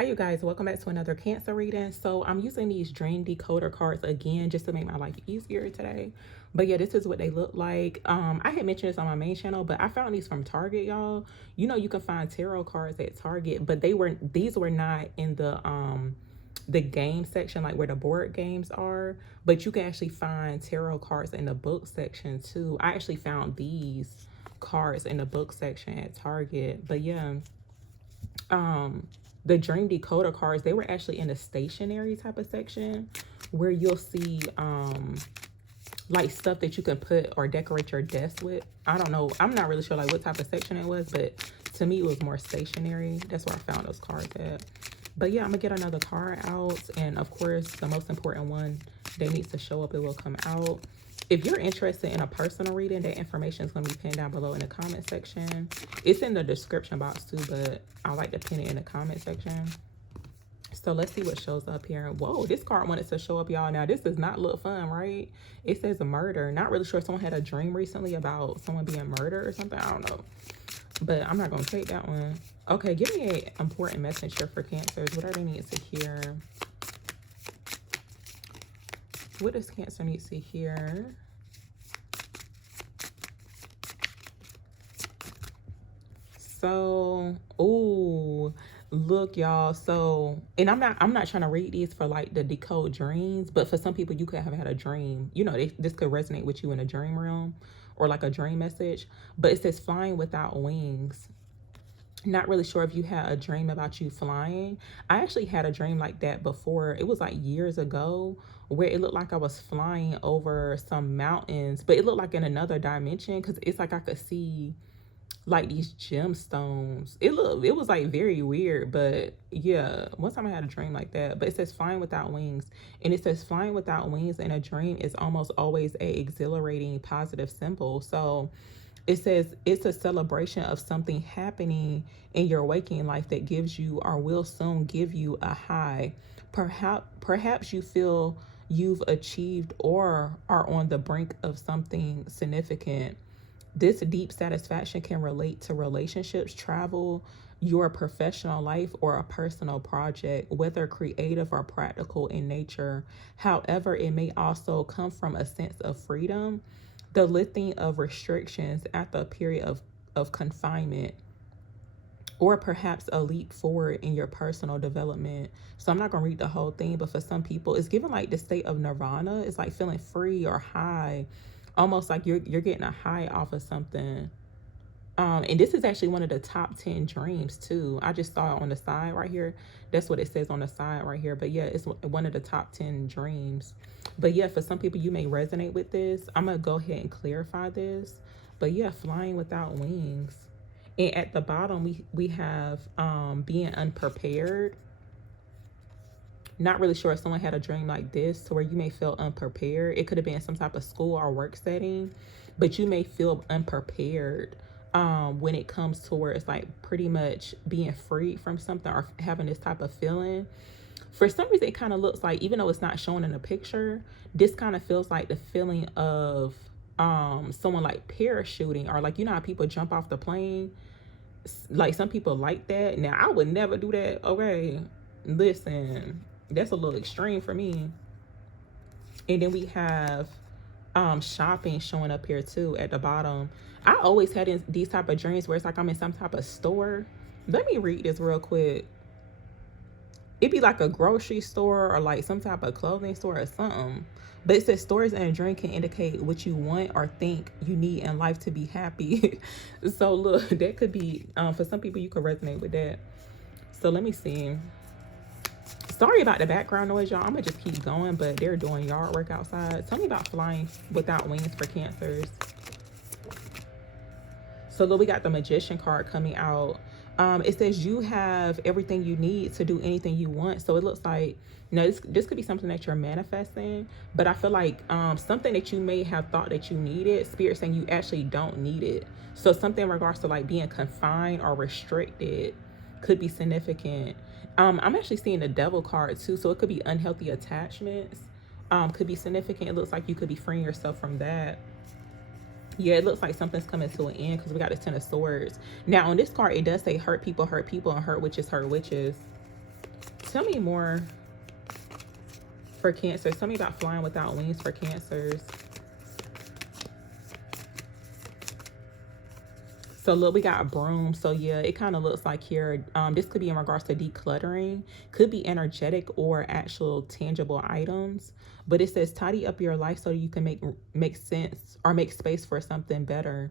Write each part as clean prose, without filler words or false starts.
Hi you guys, welcome back to another Cancer reading. So I'm using these dream decoder cards again just to make my life easier today. But yeah, this is what they look like. I had mentioned this on my main channel, but I found these from Target, y'all. You know, you can find tarot cards at Target, but these were not in the game section, like where the board games are, but you can actually find tarot cards in the book section too. I actually found these cards in the book section at Target. But yeah, the dream decoder cards, they were actually in the stationery type of section where you'll see like stuff that you can put or decorate your desk with. I don't know, I'm not really sure like what type of section it was, but to me it was more stationery. That's where I found those cards at. But yeah, I'm gonna get another card out, and of course the most important one that needs to show up, it will come out. If you're interested in a personal reading, that information is going to be pinned down below in the comment section. It's in the description box too, but I like to pin it in the comment section. So let's see what shows up here. Whoa, this card wanted to show up, y'all. Now, this does not look fun, right? It says a murder. Not really sure. Someone had a dream recently about someone being murdered or something. I don't know. But I'm not going to take that one. Okay, give me an important message here for Cancers. What are they need to hear? What does Cancer need to hear? So, oh, look, y'all. So, and I'm not trying to read these for like the decode dreams, but for some people, you could have had a dream. You know, this could resonate with you in a dream realm or like a dream message. But it says flying without wings. Not really sure if you had a dream about you flying. I actually had a dream like that before. It was like years ago where it looked like I was flying over some mountains, but it looked like in another dimension because it's like I could see like these gemstones. It was like very weird, but yeah, one time I had a dream like that. But it says flying without wings, and it says flying without wings in a dream is almost always a exhilarating positive symbol. So it says it's a celebration of something happening in your waking life that gives you or will soon give you a high. Perhaps you feel you've achieved or are on the brink of something significant. This deep satisfaction can relate to relationships, travel, your professional life, or a personal project, whether creative or practical in nature. However, it may also come from a sense of freedom, the lifting of restrictions after a period of confinement, or perhaps a leap forward in your personal development. So I'm not going to read the whole thing, but for some people, it's given like the state of nirvana. It's like feeling free or high, almost like you're getting a high off of something. And this is actually one of the top 10 dreams too. I just saw it on the side right here. That's what it says on the side right here. But yeah, it's one of the top 10 dreams. But yeah, for some people, you may resonate with this. I'm going to go ahead and clarify this. But yeah, flying without wings. And at the bottom, we have being unprepared. Not really sure if someone had a dream like this to where you may feel unprepared. It could have been some type of school or work setting, but you may feel unprepared when it comes to where it's like pretty much being freed from something or having this type of feeling. For some reason, it kind of looks like, even though it's not shown in the picture, this kind of feels like the feeling of someone like parachuting, or like, you know how people jump off the plane. Like some people like that. Now I would never do that. Okay, listen, that's a little extreme for me. And then we have shopping showing up here too at the bottom. I always had these type of dreams where it's like I'm in some type of store. Let me read this real quick. It'd be like a grocery store or like some type of clothing store or something. But it says stories and a dream can indicate what you want or think you need in life to be happy. So look, that could be, for some people, you could resonate with that. So let me see. Sorry about the background noise, y'all. I'm gonna just keep going, but they're doing yard work outside. Tell me about flying without wings for Cancers. So look, we got the Magician card coming out. It says you have everything you need to do anything you want. So it looks like, you know, this could be something that you're manifesting, but I feel like something that you may have thought that you needed, Spirit saying you actually don't need it. So something in regards to like being confined or restricted could be significant. I'm actually seeing the Devil card too, so it could be unhealthy attachments. Could be significant. It looks like you could be freeing yourself from that. Yeah, it looks like something's coming to an end because we got this Ten of Swords. Now, on this card, it does say hurt people, and hurt witches, hurt witches. Tell me more for Cancers. Tell me about flying without wings for Cancers. So look, we got a broom. So yeah, it kind of looks like here, this could be in regards to decluttering, could be energetic or actual tangible items. But it says tidy up your life so you can make sense or make space for something better.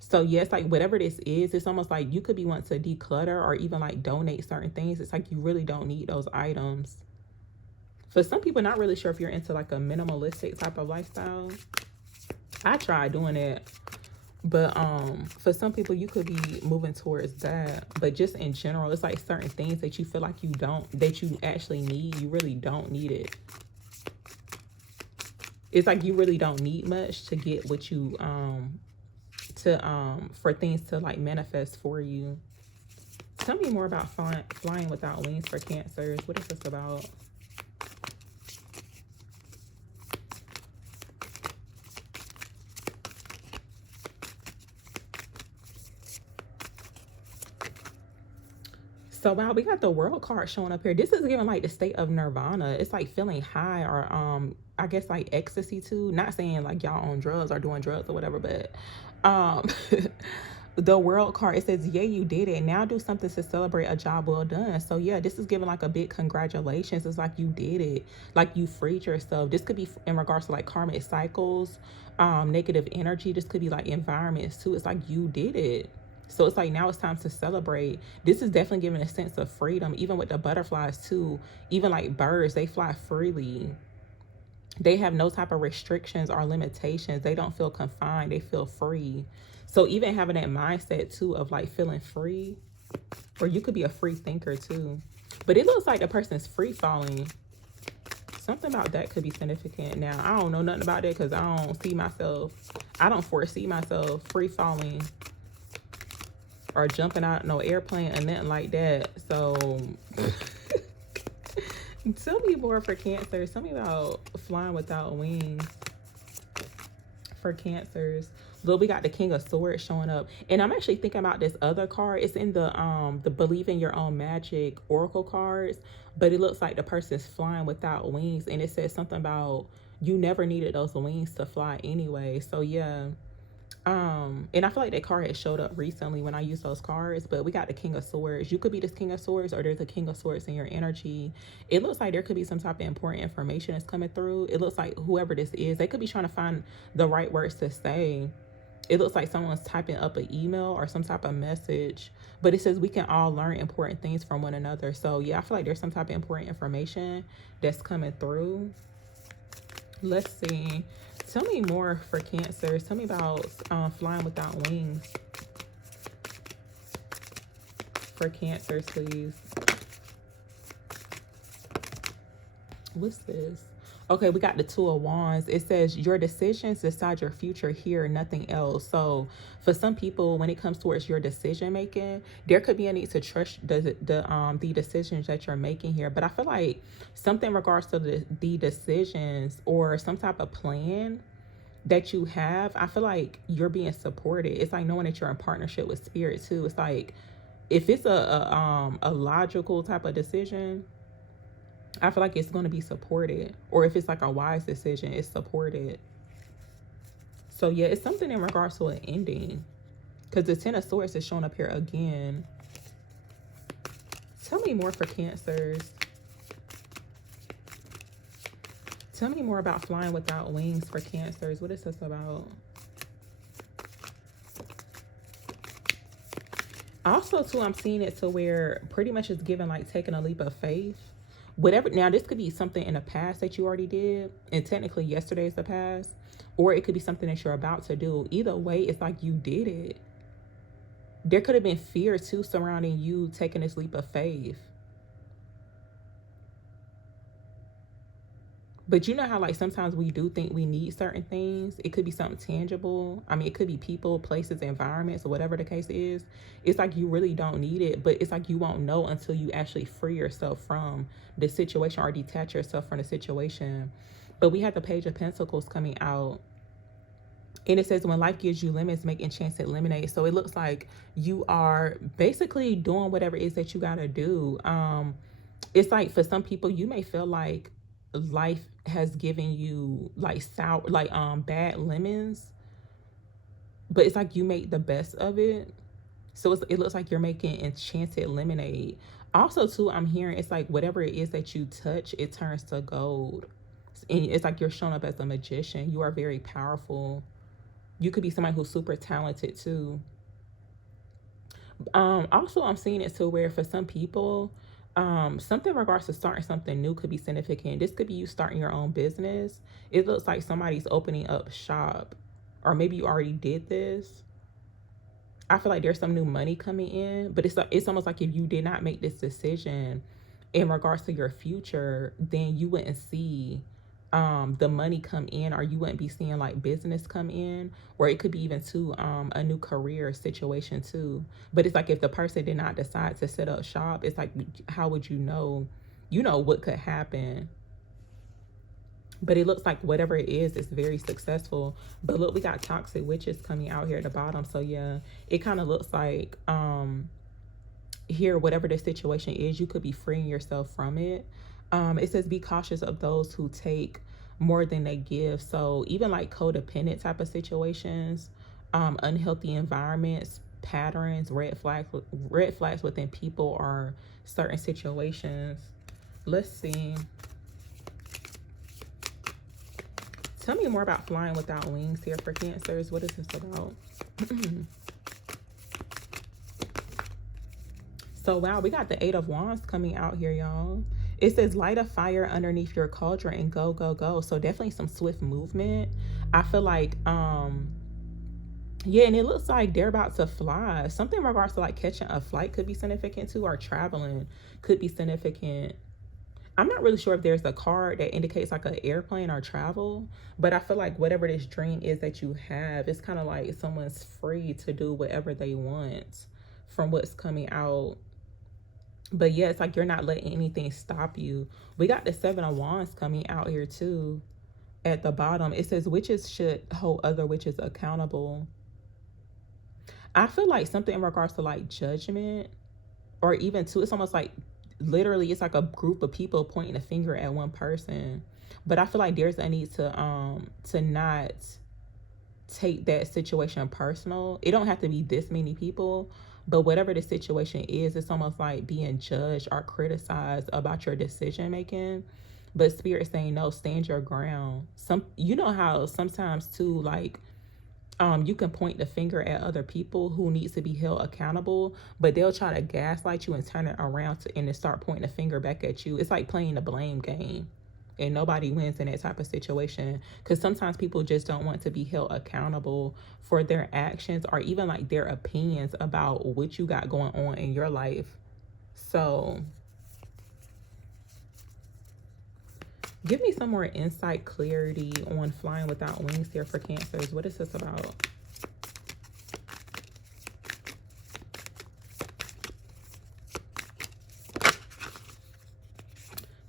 So yes, like whatever this is, it's almost like you could be wanting to declutter or even like donate certain things. It's like you really don't need those items. For some people, not really sure if you're into like a minimalistic type of lifestyle. I tried doing it. But for some people you could be moving towards that. But just in general, it's like certain things that you feel like that you actually need, you really don't need it. It's like you really don't need much to get what you for things to like manifest for you. Tell me more about flying without wings for Cancers. What is this about? So wow, we got the world card showing up here. This is giving like the state of nirvana. It's like feeling high or I guess like ecstasy too. Not saying like y'all on drugs or doing drugs or whatever, but um the world card, it says, yeah, you did it. Now do something to celebrate a job well done. So yeah, this is giving like a big congratulations. It's like you did it. Like you freed yourself. This could be in regards to like karmic cycles, negative energy. This could be like environments too. It's like you did it. So it's like now it's time to celebrate. This is definitely giving a sense of freedom, even with the butterflies too. Even like birds, they fly freely. They have no type of restrictions or limitations. They don't feel confined. They feel free. So even having that mindset too of like feeling free, or you could be a free thinker too. But it looks like the person's free falling. Something about that could be significant. Now, I don't know nothing about that because I don't foresee myself free falling or jumping out no airplane or nothing like that. So tell me more for Cancers. Tell me about flying without wings for Cancers. Look, we got the King of Swords showing up. And I'm actually thinking about this other card. It's in the Believe in Your Own Magic Oracle cards. But it looks like the person's flying without wings. And it says something about you never needed those wings to fly anyway. So yeah. And I feel like that card had showed up recently when I used those cards, but we got the King of Swords. You could be this King of Swords or there's a King of Swords in your energy. It looks like there could be some type of important information that's coming through. It looks like whoever this is, they could be trying to find the right words to say. It looks like someone's typing up an email or some type of message, but it says we can all learn important things from one another. So yeah, I feel like there's some type of important information that's coming through. Let's see. Tell me more for Cancers. Tell me about flying without wings for Cancers, please. What's this? Okay, we got the Two of Wands. It says your decisions decide your future here, nothing else. So for some people, when it comes towards your decision making, there could be a need to trust the decisions that you're making here. But I feel like something in regards to the decisions or some type of plan that you have, I feel like you're being supported. It's like knowing that you're in partnership with spirit too. It's like if it's a logical type of decision, I feel like it's going to be supported. Or if it's like a wise decision, it's supported. So yeah, it's something in regards to an ending. Because the Ten of Swords is showing up here again. Tell me more for Cancers. Tell me more about flying without wings for Cancers. What is this about? Also, too, I'm seeing it to where pretty much it's given like taking a leap of faith. Whatever. Now, this could be something in the past that you already did. And technically, yesterday is the past. Or it could be something that you're about to do. Either way, it's like you did it. There could have been fear, too, surrounding you taking this leap of faith. But you know how like sometimes we do think we need certain things. It could be something tangible. I mean, it could be people, places, environments, or whatever the case is. It's like you really don't need it, but it's like you won't know until you actually free yourself from the situation or detach yourself from the situation. But we have the Page of Pentacles coming out. And it says when life gives you limits, make a chance to eliminate. So it looks like you are basically doing whatever it is that you got to do. It's like for some people, you may feel like life has given you like sour, like bad lemons, but it's like you make the best of it. So it looks like you're making enchanted lemonade. Also, too, I'm hearing it's like whatever it is that you touch, it turns to gold. And it's like you're showing up as a magician. You are very powerful. You could be somebody who's super talented too. Also, I'm seeing it to where for some people, something in regards to starting something new could be significant. This could be you starting your own business. It looks like somebody's opening up shop, or maybe you already did this. I feel like there's some new money coming in, but it's almost like if you did not make this decision in regards to your future, then you wouldn't see the money come in, or you wouldn't be seeing like business come in, or it could be even to a new career situation too. But it's like if the person did not decide to set up shop, it's like how would you know? You know what could happen. But it looks like whatever it is very successful. But look, we got toxic witches coming out here at the bottom. So yeah, it kind of looks like here, whatever the situation is, you could be freeing yourself from it. It says be cautious of those who take more than they give. So even like codependent type of situations, unhealthy environments, patterns, red flags within people or certain situations. Let's see. Tell me more about flying without wings here for Cancers. What is this about? So, wow, we got the 8 of Wands coming out here, y'all. It says light a fire underneath your cauldron and go, go, go. So definitely some swift movement. I feel like, yeah, and it looks like they're about to fly. Something in regards to like catching a flight could be significant too, or traveling could be significant. I'm not really sure if there's a card that indicates like an airplane or travel, but I feel like whatever this dream is that you have, it's kind of like someone's free to do whatever they want from what's coming out. But yeah, it's like you're not letting anything stop you. We got the 7 of Wands coming out here too at the bottom. It says witches should hold other witches accountable. I feel like something in regards to like judgment, or even too, it's almost like literally it's like a group of people pointing a finger at one person. But I feel like there's a need to not take that situation personal. It don't have to be this many people, but whatever the situation is, it's almost like being judged or criticized about your decision making. But spirit saying no, stand your ground. You know how sometimes too, like you can point the finger at other people who needs to be held accountable, but they'll try to gaslight you and turn it around and then start pointing the finger back at you. It's like playing the blame game, and nobody wins in that type of situation, because sometimes people just don't want to be held accountable for their actions or even like their opinions about what you got going on in your life. So give me some more insight, clarity on flying without wings here for Cancers. What is this about?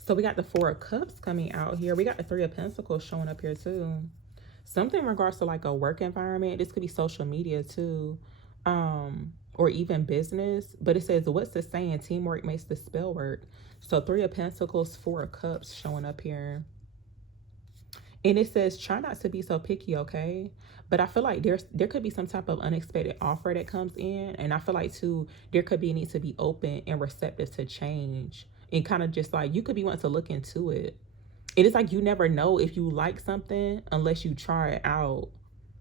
So we got the 4 of Cups coming out here. We got the 3 of Pentacles showing up here too. Something in regards to like a work environment. This could be social media too, or even business. But it says, what's the saying? Teamwork makes the spell work. So 3 of Pentacles, 4 of Cups showing up here. And it says, try not to be so picky, okay? But I feel like there could be some type of unexpected offer that comes in. And I feel like, too, there could be a need to be open and receptive to change. And kind of just like, you could be wanting to look into it. And it's like you never know if you like something unless you try it out.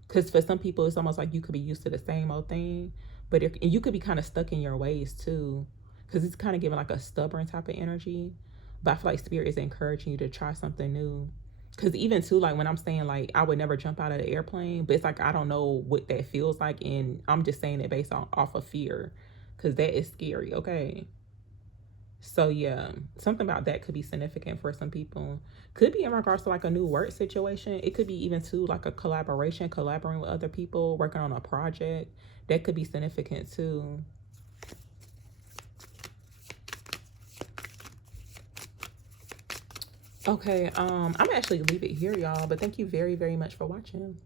Because for some people, it's almost like you could be used to the same old thing. But and you could be kind of stuck in your ways, too. Because it's kind of giving like a stubborn type of energy. But I feel like Spirit is encouraging you to try something new. Because even too, like when I'm saying like I would never jump out of the airplane, but it's like I don't know what that feels like, and I'm just saying it based on off of fear, because that is scary. Okay, so yeah, something about that could be significant for some people. Could be in regards to like a new work situation. It could be even too like a collaborating with other people, working on a project. That could be significant too. Okay, I'm actually leave it here, y'all, but thank you very, very much for watching.